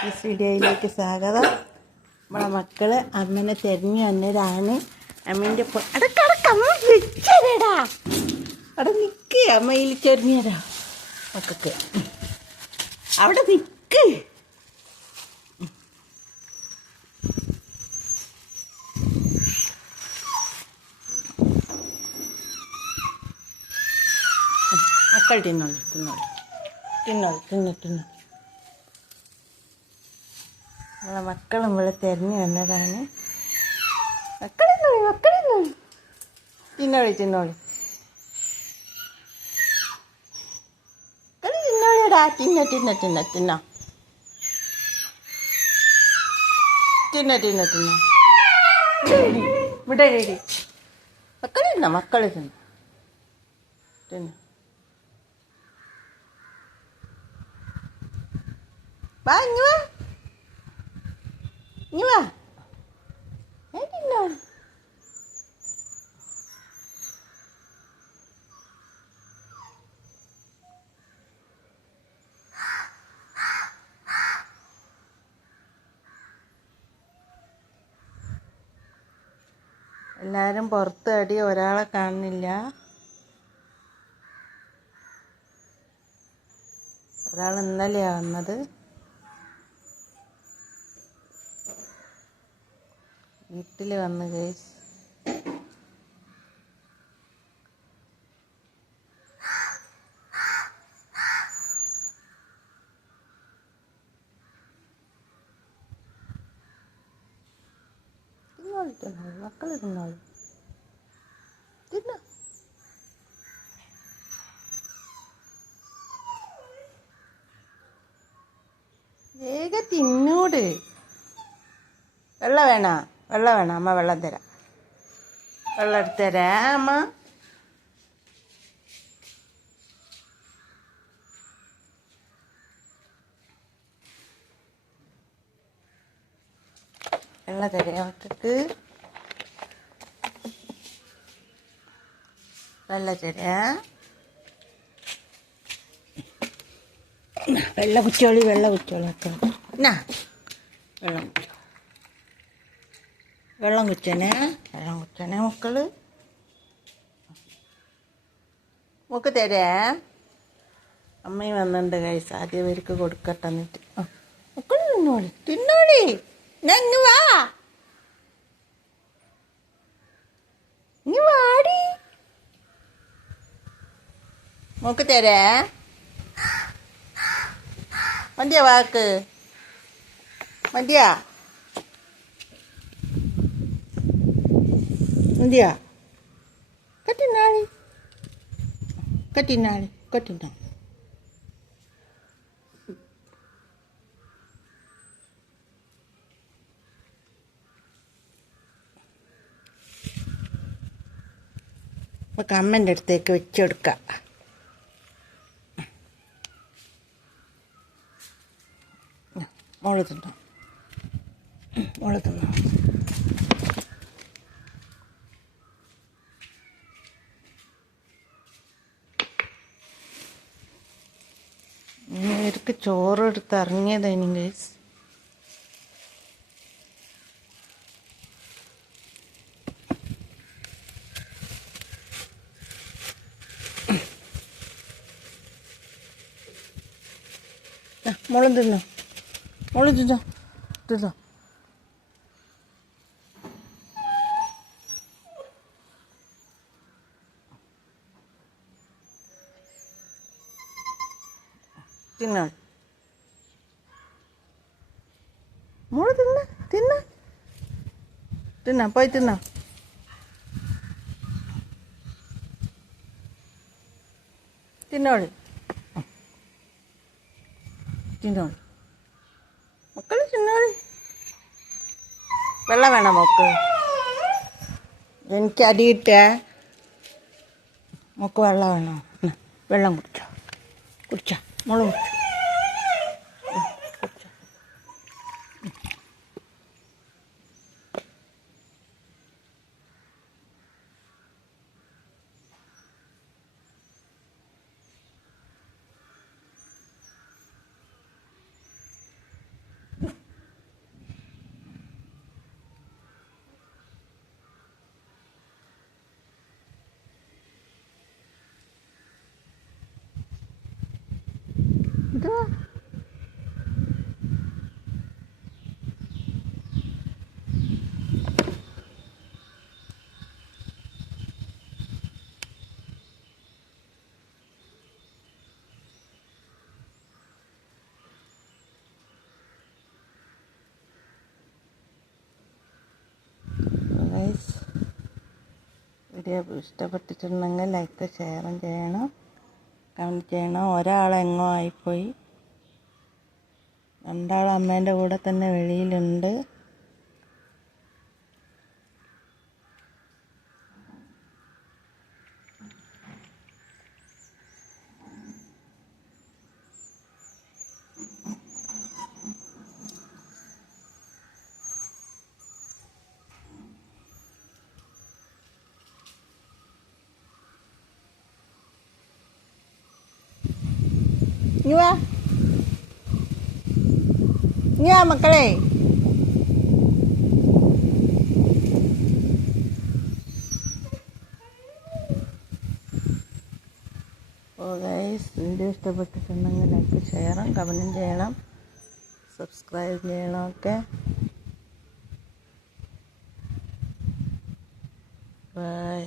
Beauties വീഡിയോയിലേക്ക് സ്വാഗതം. നമ്മളെ മക്കൾ അമ്മനെ തെരഞ്ഞു വന്നതാണ്. അമ്മേന്റെ അടക്ക അടക്ക അമ്മ വെച്ചേടാ അവിടെ നിക്ക് അമ്മയിൽ ചെറിഞ്ഞതാ മക്കൾക്ക്. അവിടെ നിക്ക്. മക്കൾ തിന്നോളൂ തിന്നോളൂ. തിന്നോളൂ തിന്നു തിന്നു. നമ്മളെ മക്കളും ഇവിടെ തിരഞ്ഞു വന്നതാണ്. മക്കളെന്നോളി മക്കളെന്നോളി. തിന്നോളി തിന്നോളി. മക്കൾ തിന്നോളിടാ തിന്ന തിന്ന തിന്ന തിന്ന. തിന്ന തിന്ന തിന്ന. ഇവിടെ. മക്കൾ തിന്ന മക്കളെ തിന്ന. തിന്ന. വാ. തിന്നോളൂ എല്ലാവരും പുറത്ത് അടി ഒരാളെ കാണുന്നില്ല. ഒരാൾ ഇന്നലെയാ വന്നത്. വീട്ടിൽ വന്ന് കേസ് തിന്നോളി തിന്നോളി മക്കൾ തിന്നോളി തിന്നോ വേണ? വെള്ളം വേണം അമ്മ വെള്ളം തരാം വെള്ളം എടുത്ത് തരാം അമ്മ വെള്ളം തരാം മക്കൾക്ക് വെള്ളം തരാം വെള്ള കുച്ചോളി വെള്ള കുച്ചോളി മക്കൾ എന്നാ വെള്ളം കുച്ചോ വെള്ളം കുച്ചനെ വെള്ളം കുച്ചനെ മക്കൾ. മുക്ക് തരേ. അമ്മയും വന്നിട്ടുണ്ട് കഴിച്ച് ആദ്യം പേർക്ക് കൊടുക്കട്ടെ എന്നിട്ട്. മക്കൾ തിന്നോളി. തിന്നോളി. ഞങ്ങ് വാ. ഇനി വാടി. മുക്ക് തരേ. മതിയാ വാക്ക്. മതിയാ മതിയാ കട്ടിനാളി കട്ടിനാളി കട്ടിനാ നമുക്ക് അമ്മന്റെ അടുത്തേക്ക് വെച്ചെടുക്കാം മോൾ തിന്നോ. മോൾ തിന്നോ ഇവർക്ക് ചോറ് എടുത്ത് ഇറങ്ങിയതായിരുന്നു ഗൈസ് മോളും തിന്നോ. മോളും തിന്നോ. തിന്നോ. തിന്നോ മോൾ തിന്ന തിന്ന തിന്ന പോയി തിന്നോ. തിന്നോളി. തിന്നോളി. മക്കൾ തിന്നോളി. വെള്ളം വേണം മോക്ക്? എനിക്ക് അടിയിട്ടേ മോക്ക് വെള്ളം വേണോ? വെള്ളം കുടിച്ചോ. കുടിച്ചോ. മോൾ കുടിച്ചോ. എന്തുവാ വീഡിയോ ഇഷ്ടപ്പെട്ടിട്ടുണ്ടെങ്കിൽ ലൈക്ക് ഷെയറും ചെയ്യണം. കമന്റ് ചെയ്യണം ഒരാളെങ്ങോ ആയിപ്പോയി. രണ്ടാൾ അമ്മേന്റെ കൂടെ തന്നെ വെളിയിലുണ്ട്. ഇനി വാ ഇനി വാ മക്കളെ ഓ ഗൈസ് വീഡിയോ ഇഷ്ടപ്പെട്ടിട്ടുണ്ടെങ്കിൽ ലൈക്ക് ചെയ്യണം കമന്റും ചെയ്യണം സബ്സ്ക്രൈബ് ചെയ്യണം ഓക്കെ ബൈ